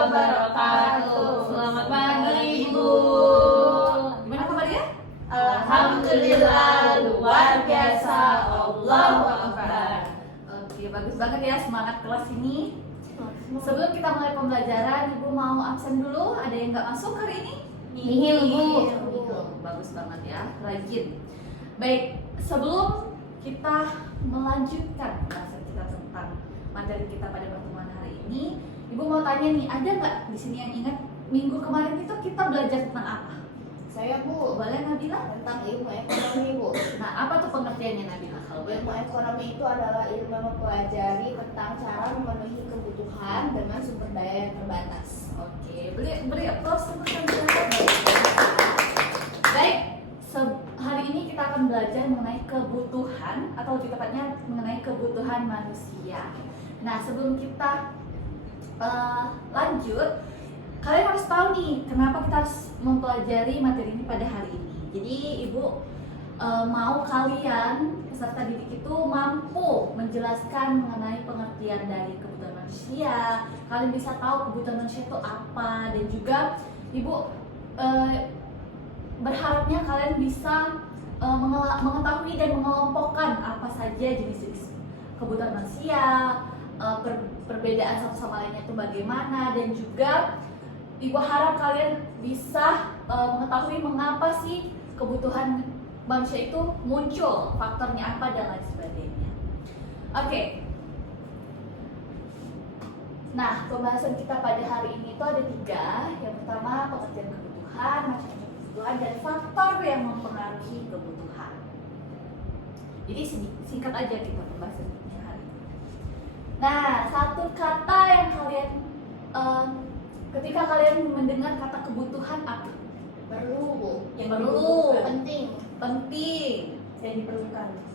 wabarakatuh. Selamat pagi Ibu. Gimana kabarnya? Alhamdulillah luar biasa. Allahu Akbar. Oke, bagus banget ya semangat kelas ini. Sebelum kita mulai pembelajaran, Ibu mau absen dulu. Ada yang nggak masuk hari ini? Nihil, Bu. Bagus banget ya, rajin. Baik, sebelum kita melanjutkan pembahasan kita tentang materi kita pada pertemuan hari ini, Ibu mau tanya nih, ada nggak di sini yang ingat minggu kemarin itu kita belajar tentang apa? Saya, Bu, Boleh Nabila? tentang ilmu ekonomi, Bu. Nah, apa tuh pengertiannya Nabila kalau boleh? Ilmu ekonomi itu adalah ilmu yang mempelajari tentang cara memenuhi kebutuhan dengan sumber daya yang terbatas. Oke, beri applause untuk Nabila. Baik, hari ini kita akan belajar mengenai kebutuhan atau lebih tepatnya mengenai kebutuhan manusia. Nah, sebelum kita lanjut, kalian harus tahu nih kenapa kita harus mempelajari materi ini pada hari ini. Jadi Ibu mau kalian peserta didik itu mampu menjelaskan mengenai pengertian dari kebutuhan manusia. Kalian bisa tahu kebutuhan manusia itu apa, dan juga Ibu berharapnya kalian bisa mengetahui dan mengelompokkan apa saja jenis-jenis kebutuhan manusia, perbedaan satu sama lainnya itu bagaimana, dan juga Ibu harap kalian bisa mengetahui mengapa sih kebutuhan manusia itu muncul, faktornya apa dan lain sebagainya. Oke. Nah, pembahasan kita pada hari ini itu ada 3. Yang pertama, pengertian kebutuhan, macam-macam kebutuhan, dan faktor yang mempengaruhi kebutuhan. Jadi singkat aja kita pembahasannya hari ini. Nah, satu kata yang kalian ketika kalian mendengar kata kebutuhan apa? Perlu, Bu. Yang perlu, Penting.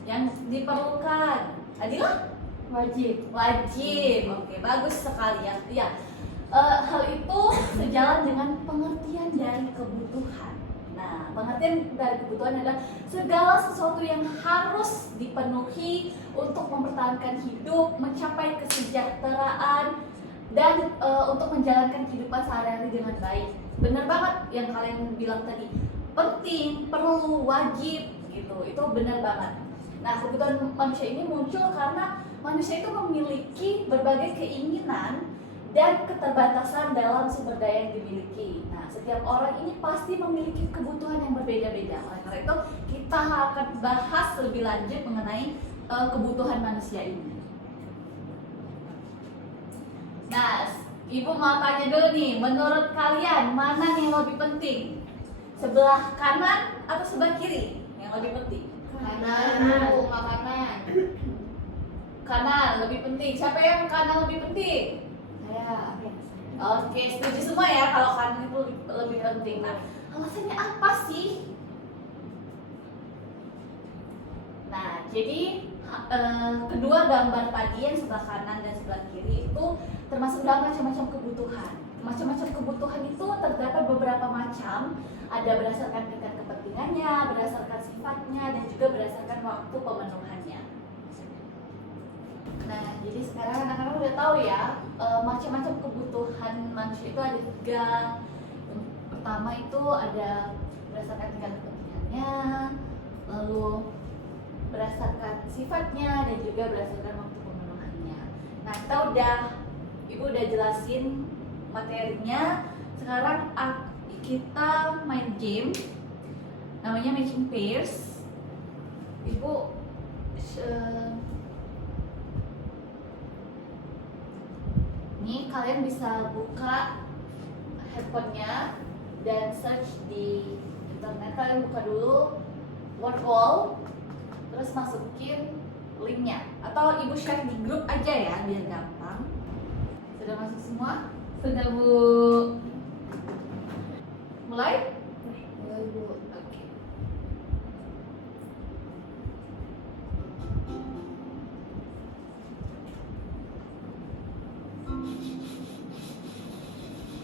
yang diperlukan. Adila? Wajib. Wajib. Oke, bagus sekali ya. Ya. Hal itu sejalan dengan pengertian dari kebutuhan. Nah, pengertian dari kebutuhan adalah segala sesuatu yang harus dipenuhi untuk mempertahankan hidup, mencapai kesejahteraan, dan untuk menjalankan kehidupan sehari-hari dengan baik. Benar banget yang kalian bilang tadi, penting, perlu, wajib gitu. Itu benar banget. Nah, kebutuhan manusia ini muncul karena manusia itu memiliki berbagai keinginan dan keterbatasan dalam sumber daya yang dimiliki. Nah, setiap orang ini pasti memiliki kebutuhan yang berbeda-beda. Oleh karena itu, kita akan bahas lebih lanjut mengenai kebutuhan manusia ini. Nah, Ibu mau tanya dulu nih, menurut kalian mana yang lebih penting? Sebelah kanan atau sebelah kiri yang lebih penting? Kanan, Bu, makanan. Kanan lebih penting. Siapa yang kanan lebih penting? Saya. Oke, setuju semua ya kalau kanan itu lebih penting. Nah, alasannya apa sih? Nah, jadi kedua gambar tadi yang sebelah kanan dan sebelah kiri itu termasuk dalam macam-macam kebutuhan. Macam-macam kebutuhan itu terdapat beberapa macam. Ada berdasarkan tingkat kepentingannya, berdasarkan sifatnya, dan juga berdasarkan waktu pemenuhannya. Nah, jadi sekarang anak-anak udah tahu ya, macam-macam kebutuhan manusia itu ada 3. Yang pertama itu ada berdasarkan tingkat kepentingannya, lalu berdasarkan sifatnya, dan juga berdasarkan waktu pemenuhannya. Nah, Ibu udah jelasin materinya. Sekarang kita main game namanya matching pairs. Ibu ini kalian bisa buka handphonenya dan search di internet. Kalian buka dulu Wordwall, terus masukin linknya, atau Ibu share di grup aja ya biar gampang. Sudah masuk semua? Sudah, Bu. Mulai? Mulai, Bu. Oke.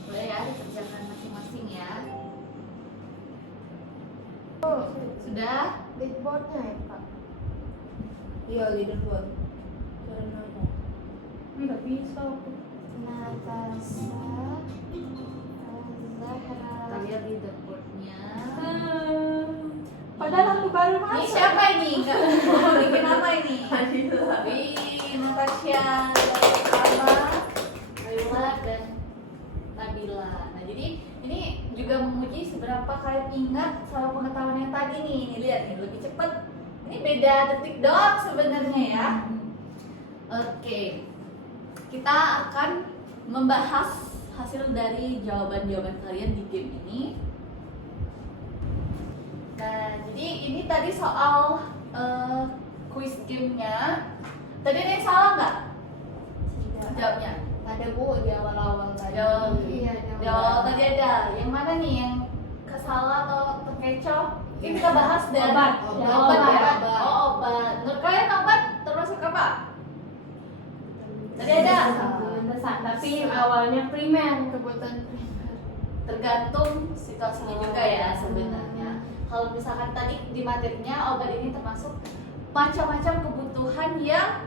Boleh ya dikerjakan masing-masing ya. Sudah? Leaderboardnya ya, Pak? Iya, leaderboard. Turun aja. Nggak bisa aku. Natasha, Zahra. Kita lihat di dashboardnya. Padahal aku baru Ini masuk. siapa ini? Nggak mau bikin apa ini? Wih, Natasha, Ayla dan Nabila. Nah, jadi ini juga menguji seberapa kalian ingat sama pengetahuan yang tadi nih. Nih lihat nih, lebih cepet. Ini beda detik doang sebenarnya ya. Oke, kita akan membahas hasil dari jawaban-jawaban kalian di game ini. Nah, jadi ini tadi soal quiz gamenya. Tadi ada yang salah nggak jawabnya? Ada Bu di awal-awal tadi. Iya, di di awal tadi ada. Yang mana nih yang kesalah atau terkecoh? Ini kita bahas dari Obat. Obat ya. Obat. Oh, obat. Menurut kalian obat termasuk apa? Tadi ada. Mendesak, tapi awalnya primer. Kebutuhan primer. Tergantung situasinya juga ya sebenarnya. Kalau misalkan tadi di materinya obat ini termasuk macam-macam kebutuhan yang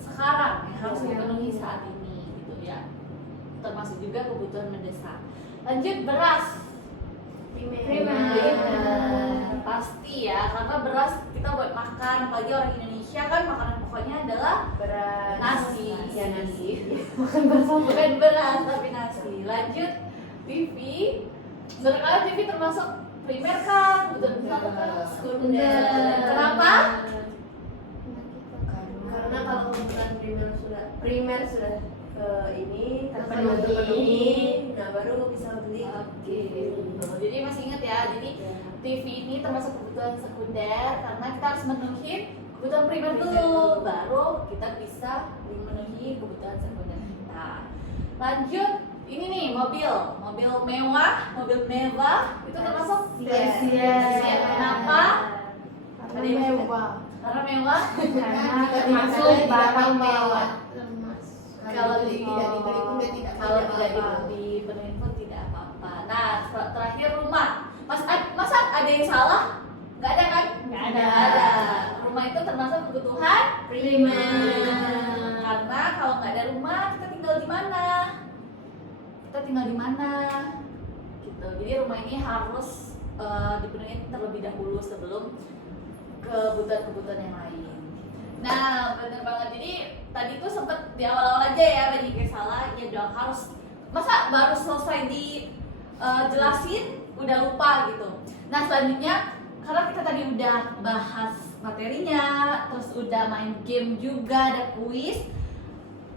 sekarang yang harus dipenuhi saat ini gitu ya. Termasuk juga kebutuhan mendesak. Lanjut beras. Primer. Pasti ya, karena beras kita buat makan, apalagi orang Indonesia kan makanan pokoknya adalah Beras. nasi. Ya, nasi. Bukan beras tapi nasi. Lanjut TV. Menurut kalian TV termasuk primer kan? Betul sekunder. Kenapa? Karena kalau kebutuhan primer sudah ke ini Terpenuhi. terpenuhi, nah baru bisa beli. Oke. Jadi masih ingat ya. Jadi TV ini termasuk kebutuhan sekunder karena kita harus memenuhi kebutuhan primer dulu, baru kita bisa memenuhi kebutuhan sekunder kita. Lanjut, ini nih mobil mewah itu termasuk Iya. Kenapa? Karena mewah. Karena mewah. Karena termasuk barang mewah. Kalau tidak dibeli pun dia tidak kalau apa-apa. tidak dipenuhi pun tidak apa-apa. Nah, terakhir rumah. Masa ada yang salah? Nggak ada kan? Nggak ada. Nggak ada. Rumah itu termasuk kebutuhan Primer. Karena kalau nggak ada rumah, kita tinggal di mana? Kita tinggal di mana? Gitu. Jadi rumah ini harus dipenuhi terlebih dahulu sebelum kebutuhan-kebutuhan yang lain. Nah, bener banget. Jadi tadi tuh sempet di awal-awal aja ya banyak yang salah. Ya dong, harus masa baru selesai jelasin udah lupa gitu. Nah, selanjutnya karena kita tadi udah bahas materinya, terus udah main game juga, ada kuis.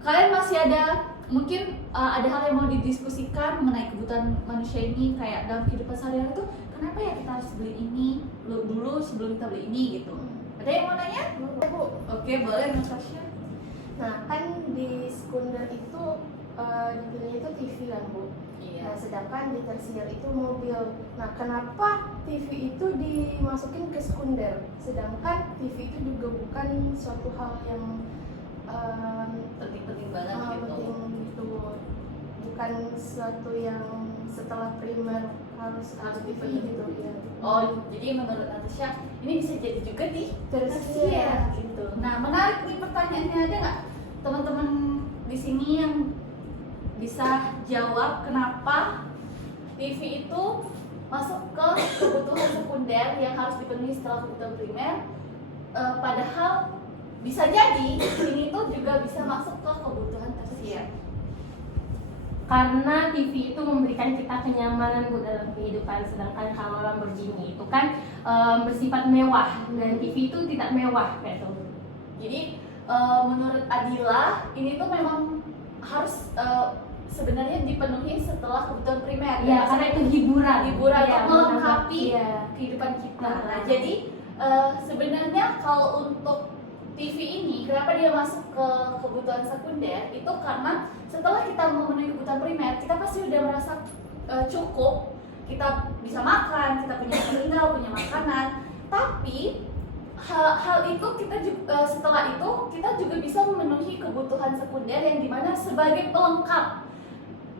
Kalian masih ada mungkin ada hal yang mau didiskusikan mengenai kebutuhan manusia ini kayak dalam kehidupan sehari-hari tuh kenapa ya kita harus beli ini dulu sebelum kita beli ini gitu. Ada yang mau nanya? Bu. Oke, boleh Natasha. Nah, kan di sekunder itu dipilihnya itu TV kan Bu. Nah, sedangkan di tersier itu mobil. Nah, kenapa TV itu dimasukin ke sekunder? Sedangkan TV itu juga bukan suatu hal yang Penting-penting banget gitu. penting gitu. Bukan suatu yang setelah primer harus TV gitu ya. Oh, jadi menurut Natasha ini bisa jadi juga di Tersier gitu. Nah, menarik nih pertanyaannya, ada nggak teman-teman di sini yang bisa jawab kenapa TV itu masuk ke kebutuhan sekunder yang harus dipenuhi setelah kebutuhan primer, padahal bisa jadi ini tuh juga bisa masuk ke kebutuhan tersier. Karena TV itu memberikan kita kenyamanan Bu dalam kehidupan, sedangkan kalau Lamborghini itu kan bersifat mewah dan TV itu tidak mewah kayak itu. Jadi menurut Adila ini tuh memang harus sebenarnya dipenuhi setelah kebutuhan primer. Ya, karena itu hiburan. Hiburan Iya, untuk melengkapi iya. kehidupan kita. Nah, Nah. jadi sebenarnya kalau untuk TV ini kenapa dia masuk ke kebutuhan sekunder itu karena setelah kita memenuhi kebutuhan primer kita pasti udah merasa cukup, kita bisa makan, kita punya tempat tinggal, punya makanan, tapi hal itu kita juga, setelah itu kita juga bisa memenuhi kebutuhan sekunder yang dimana sebagai pelengkap.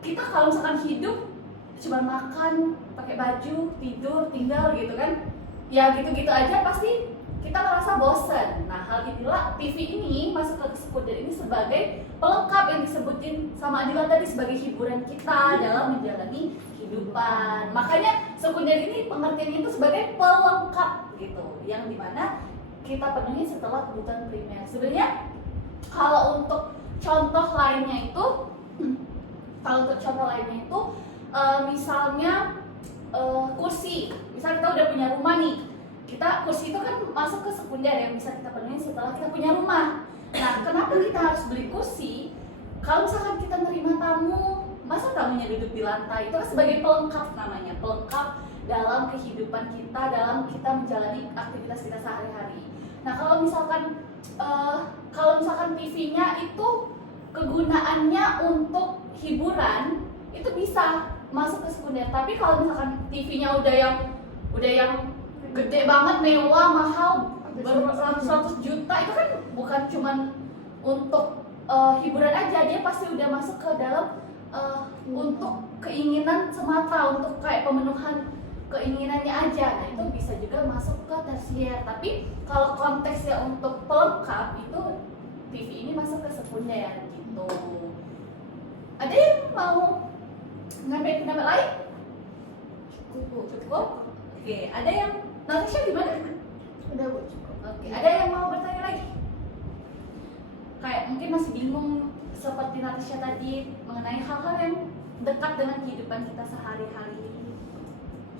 Kita kalau misalkan hidup cuma makan, pakai baju, tidur, tinggal gitu kan, ya gitu-gitu aja pasti kita merasa bosen. Nah, hal inilah TV ini masuk ke sekunder ini sebagai pelengkap yang disebutin sama Adila tadi sebagai hiburan kita dalam menjalani kehidupan. Makanya sekunder ini pengertiannya itu sebagai pelengkap gitu, yang dimana kita penuhi setelah kebutuhan primer. Sebenarnya kalau untuk contoh lainnya itu, misalnya kursi. Misal kita udah punya rumah nih, kursi itu kan masuk ke sekunder yang bisa kita penuhi setelah kita punya rumah. Nah, kenapa kita harus beli kursi? Kalau misalkan kita nerima tamu, masa tamunya duduk di lantai? Itu kan sebagai pelengkap namanya, pelengkap dalam kehidupan kita, dalam kita menjalani aktivitas kita sehari-hari. Nah, kalau misalkan TV-nya itu kegunaannya untuk hiburan, itu bisa masuk ke sekunder. Tapi kalau misalkan TV-nya udah yang gede banget, mewah, mahal, beratus-ratus juta, itu kan bukan cuman untuk hiburan aja, dia pasti udah masuk ke dalam untuk keinginan semata, untuk kayak pemenuhan keinginannya aja. Nah, itu bisa juga masuk ke tersier. Tapi kalau konteksnya untuk pelengkap, itu TV ini masuk ke sekunder gitu. Ada yang mau ngambil pendapat lain? Cukup? Oke, ada yang Natasha gimana? Udah Bu, cukup. Oke, ada yang mau bertanya lagi? Kayak mungkin masih bingung seperti Natasha tadi mengenai hal-hal yang dekat dengan kehidupan kita sehari-hari.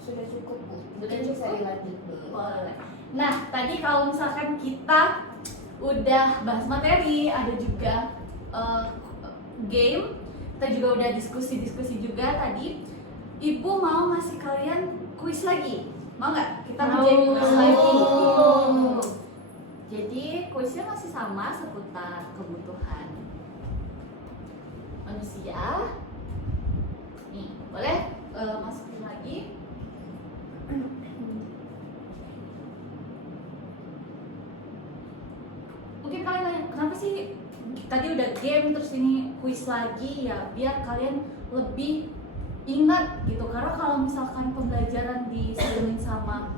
Sudah cukup Bu. Sudah Mungkin cukup? bisa dilanjut dulu. Boleh. Nah, tadi kalau misalkan kita udah bahas materi, ada juga game, kita juga udah diskusi juga tadi. Ibu mau ngasih kalian kuis lagi, mau nggak? Kita menjadi kuis lagi. Jadi kuisnya masih sama seputar kebutuhan manusia. Nih, boleh masukin lagi. Mungkin kalian nanya, kenapa sih tadi udah game terus ini kuis lagi? Ya biar kalian lebih ingat gitu, karena kalau misalkan pembelajaran diselingi sama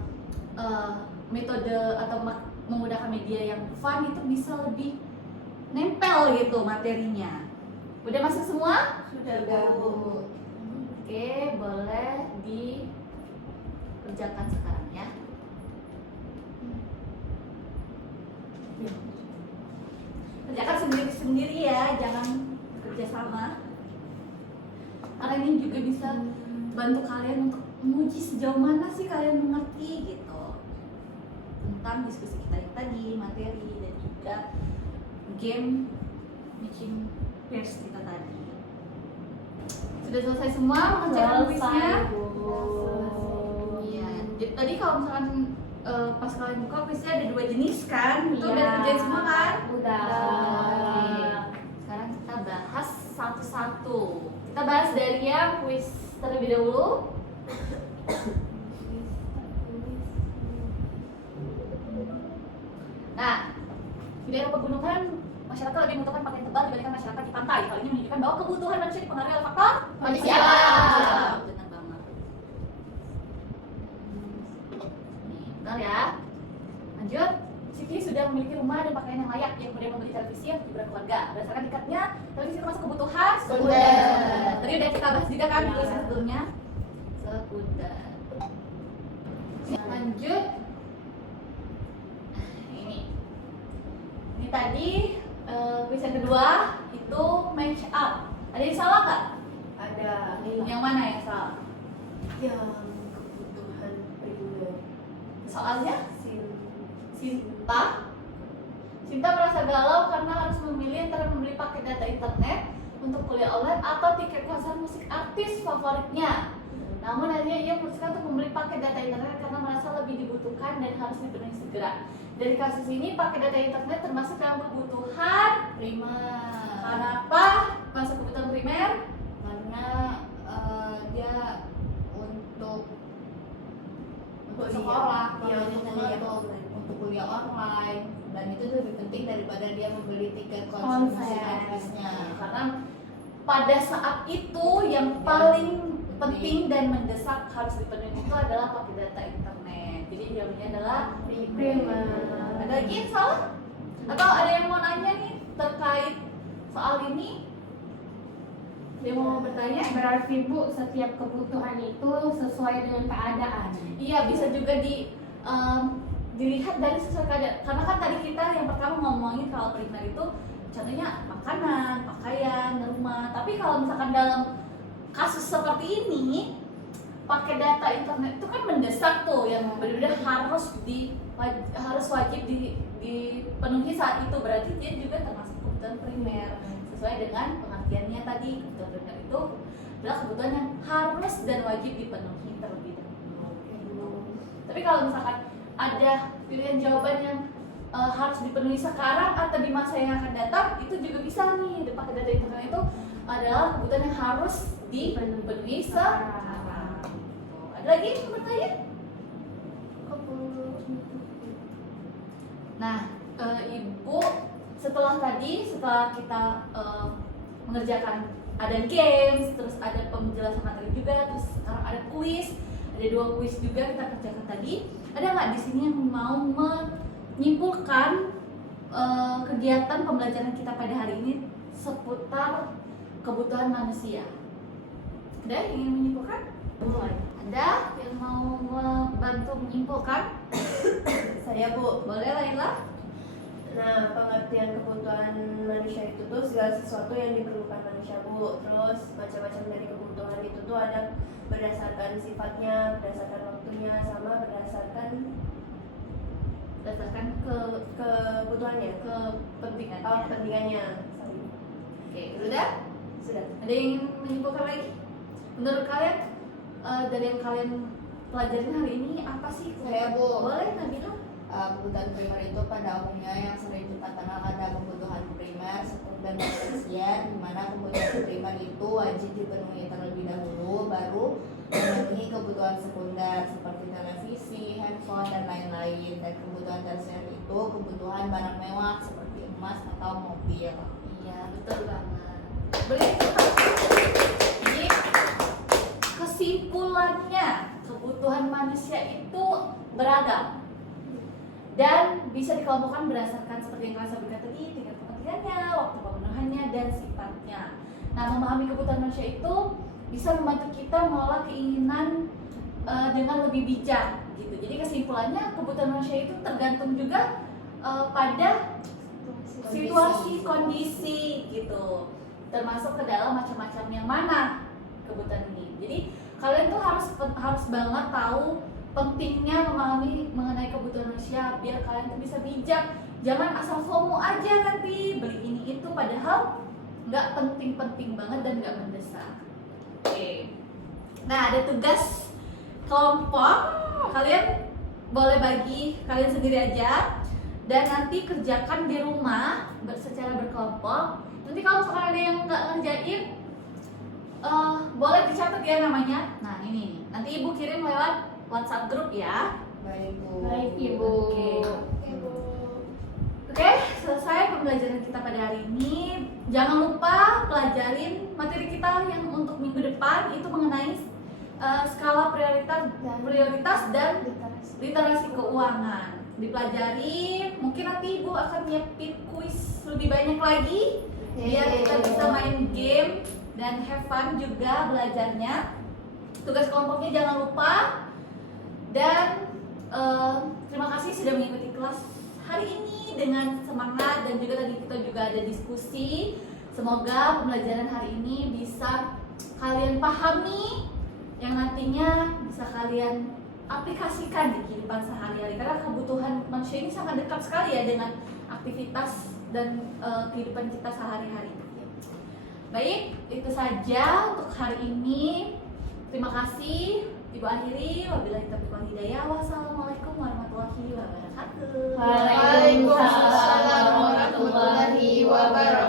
metode atau menggunakan media yang fun, itu bisa lebih nempel gitu materinya. Udah masuk semua? Sudah Bu. Oke, boleh dikerjakan sekarang ya. Kerjakan sendiri-sendiri ya, jangan bekerja sama. Karena ini juga bisa bantu kalian untuk menguji sejauh mana sih kalian mengerti gitu tentang diskusi kita yang tadi, materi dan juga game bikin pairs kita tadi. Sudah selesai semua mengerjakan kuisnya? Iya. Jadi tadi kalau misalkan pas kalian buka kuisnya ada 2 jenis kan? Itu udah kerjain semua kan? Udah. Oke. Sekarang kita bahas satu-satu. Kita bahas dari yang kuis terlebih dahulu. Nah, di daerah pegunungan masyarakat lebih membutuhkan pakaian tebal dibandingkan masyarakat di pantai. Hal ini menunjukkan bahwa kebutuhan manusia dipengaruhi oleh faktor Manusia. Benar banget. Nih, bentar ya. Lanjut. Siti sudah memiliki rumah dan pakaian yang layak, yang kemudian membeli televisi yang hiburan keluarga. Berdasarkan dekatnya, televisi termasuk kebutuhan sekunder. Tadi udah kita bahas juga kan di kuis sebelumnya. Sekunder. Lanjut. Ini tadi kuis yang kedua itu match up. Ada yang salah nggak? Ada Yang mana yang salah? yang kebutuhan primer. Soalnya Sinta merasa galau karena harus memilih antara membeli paket data internet untuk kuliah online atau tiket konser musik artis favoritnya. Namun akhirnya ia memutuskan untuk membeli paket data internet karena merasa lebih dibutuhkan dan harus dipenuhi segera. Dari kasus ini, paket data internet termasuk dalam kebutuhan primer. Kenapa masuk kebutuhan primer? Karena dia untuk sekolah, ya, kuliah untuk kuliah online, dan itu lebih penting daripada dia membeli tiket konser musik artisnya. Karena pada saat itu yang paling penting dan mendesak harus dipenuhi itu adalah pakai data internet. Jadi jawabannya adalah Primer. Ada lagi yang salah? Atau ada yang mau nanya nih terkait soal ini? Dia mau bertanya? Berarti Bu, setiap kebutuhan itu sesuai dengan keadaan. Iya, bisa juga dilihat dari sesuai keadaan. Karena kan tadi kita yang pertama ngomongin kalau primer itu contohnya makanan, pakaian, rumah. Tapi kalau misalkan dalam kasus seperti ini pakai data internet itu kan mendesak tuh, yang benar-benar harus wajib dipenuhi saat itu. Berarti dia juga termasuk kebutuhan primer sesuai dengan pengertiannya tadi. Kebutuhan primer itu adalah kebutuhan yang harus dan wajib dipenuhi terlebih dahulu. Tapi kalau misalkan ada pilihan jawaban yang harus dipenuhi sekarang atau di masa yang akan datang, itu juga bisa nih. Pakai data internet itu adalah kebutuhan yang harus dipenuhi sekarang. Ada lagi yang bertanya? Nah, Ibu, setelah kita mengerjakan ada games, terus ada penjelasan materi juga, terus sekarang ada kuis, ada 2 kuis juga kita kerjakan tadi. Ada nggak di sini yang mau menyimpulkan kegiatan pembelajaran kita pada hari ini seputar kebutuhan manusia? Ada yang ingin menyimpulkan? Mulai. Ada yang mau membantu menyimpulkan? Saya Bu. Boleh Laila? Nah, pengertian kebutuhan manusia itu tuh segala sesuatu yang diperlukan manusia Bu. Terus macam-macam dari kebutuhan itu tuh ada berdasarkan sifatnya, berdasarkan waktunya, sama berdasarkan kebutuhannya, Kepentingan. kepentingannya. Oke, sudah? Sudah. Ada yang ingin menyimpulkan lagi? Menurut kalian dari yang kalian pelajarin hari ini apa sih? Saya Bu. Boleh Nabila? Kebutuhan primer itu pada umumnya yang sering kita kenal ada kebutuhan primer, sekunder, dan tersier, di mana kebutuhan primer itu wajib dipenuhi terlebih dahulu, baru memenuhi kebutuhan sekunder seperti televisi, handphone, dan lain-lain. Dan kebutuhan tersier itu kebutuhan barang mewah seperti emas atau mobil. Iya, betul banget. Boleh? Jadi kesimpulannya, kebutuhan manusia itu beragam dan bisa dikelompokkan berdasarkan seperti yang kalian sebutkan tadi, tingkat kepentingannya, waktu pemenuhannya, dan sifatnya. Nah, memahami kebutuhan manusia itu bisa membantu kita mengelola keinginan dengan lebih bijak gitu. Jadi kesimpulannya, kebutuhan manusia itu tergantung juga pada situasi, kondisi gitu, termasuk ke dalam macam-macam yang mana kebutuhan ini. Jadi kalian tuh harus banget tahu pentingnya memahami mengenai kebutuhan manusia biar kalian tuh bisa bijak. Jangan asal FOMO aja nanti beli ini itu padahal nggak penting-penting banget dan nggak mendesak. Oke. Nah, ada tugas kelompok. Kalian boleh bagi kalian sendiri aja dan nanti kerjakan di rumah secara berkelompok. Nanti kalau misalkan ada yang nggak ngerjain, boleh dicatat ya namanya. Nah ini nanti Ibu kirim lewat WhatsApp grup ya. Baik Bu. Baik Ibu. Oke, selesai pembelajaran kita pada hari ini. Jangan lupa pelajarin materi kita yang untuk minggu depan itu mengenai skala prioritas dan literasi keuangan. Dipelajari, mungkin nanti Ibu akan nyiapin kuis lebih banyak lagi biar kita bisa main game dan have fun juga belajarnya. Tugas kelompoknya jangan lupa. Dan terima kasih sudah mengikuti kelas hari ini dengan semangat, dan juga tadi kita juga ada diskusi. Semoga pembelajaran hari ini bisa kalian pahami, yang nantinya bisa kalian aplikasikan di kehidupan sehari-hari, karena kebutuhan manusia ini sangat dekat sekali ya dengan aktivitas dan kehidupan kita sehari-hari. Baik, itu saja untuk hari ini. Terima kasih. Ibu akhiri, wabillahi taufiq wal hidayah. Wassalamualaikum warahmatullahi wabarakatuh. Waalaikumsalam warahmatullahi wabarakatuh.